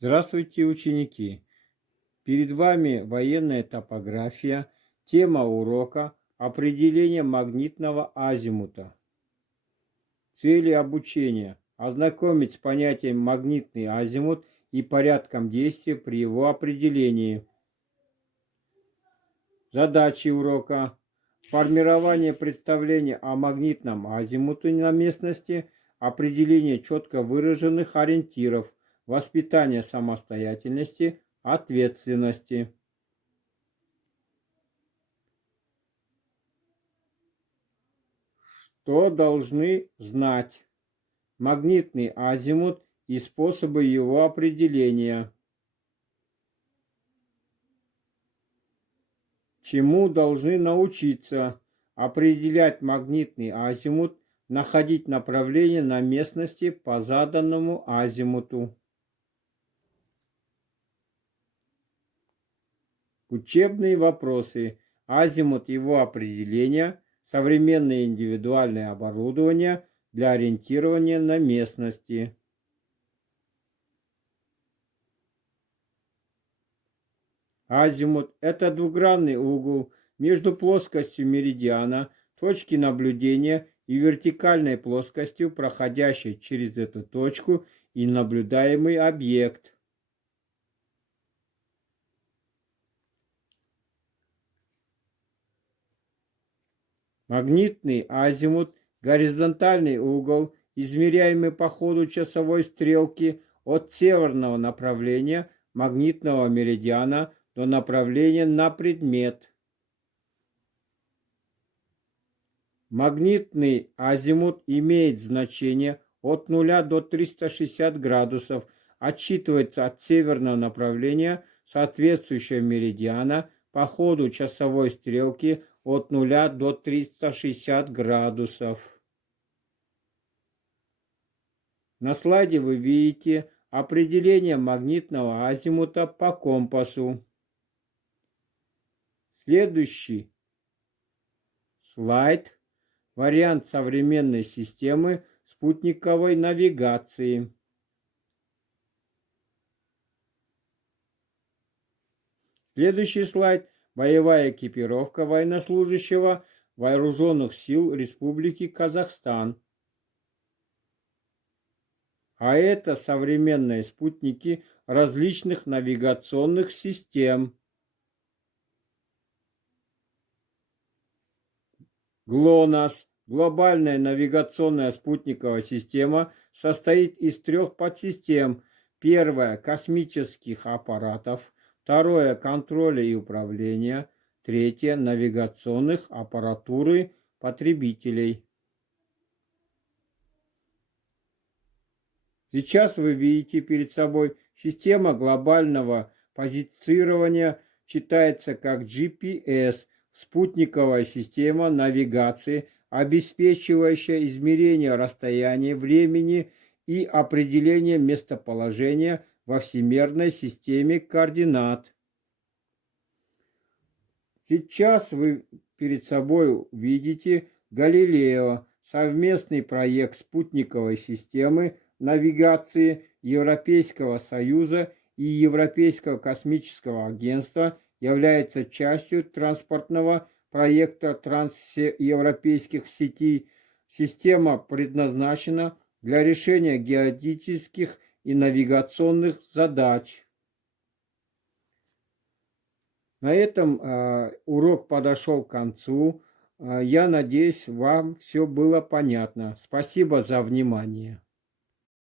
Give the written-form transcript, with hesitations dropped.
Здравствуйте, ученики! Перед вами военная топография, тема урока определение магнитного азимута. Цели обучения: ознакомить с понятием магнитный азимут и порядком действия при его определении. Задачи урока: формирование представления о магнитном азимуте на местности, определение четко выраженных ориентиров, воспитание самостоятельности, ответственности. Что должны знать? Магнитный азимут и способы его определения. Чему должны научиться? Определять магнитный азимут, находить направление на местности по заданному азимуту. Учебные вопросы: азимут, его определения, современное индивидуальное оборудование для ориентирования на местности. Азимут – это двугранный угол между плоскостью меридиана, точки наблюдения, и вертикальной плоскостью, проходящей через эту точку и наблюдаемый объект. Магнитный азимут – горизонтальный угол, измеряемый по ходу часовой стрелки от северного направления магнитного меридиана до направления на предмет. Магнитный азимут имеет значение от 0 до 360 градусов, отсчитывается от северного направления соответствующего меридиана по ходу часовой стрелки от 0 до 360 градусов. На слайде вы видите определение магнитного азимута по компасу. Следующий слайд – вариант современной системы спутниковой навигации. Следующий слайд – боевая экипировка военнослужащего Вооруженных сил Республики Казахстан. А это современные спутники различных навигационных систем. ГЛОНАСС – глобальная навигационная спутниковая система, состоит из 3 подсистем. Первое – космических аппаратов. Второе – контроля и управления. Третье – навигационных аппаратуры потребителей. Сейчас вы видите перед собой система глобального позиционирования, читается как GPS, спутниковая система навигации, обеспечивающая измерение расстояния, времени и определение местоположения во всемирной системе координат. Сейчас вы перед собой видите Галилео, совместный проект спутниковой системы навигации Европейского Союза и Европейского космического агентства, является частью транспортного проекта трансевропейских сетей. Система предназначена для решения геодезических и навигационных задач. На этом урок подошел к концу. Я надеюсь, вам все было понятно. Спасибо за внимание.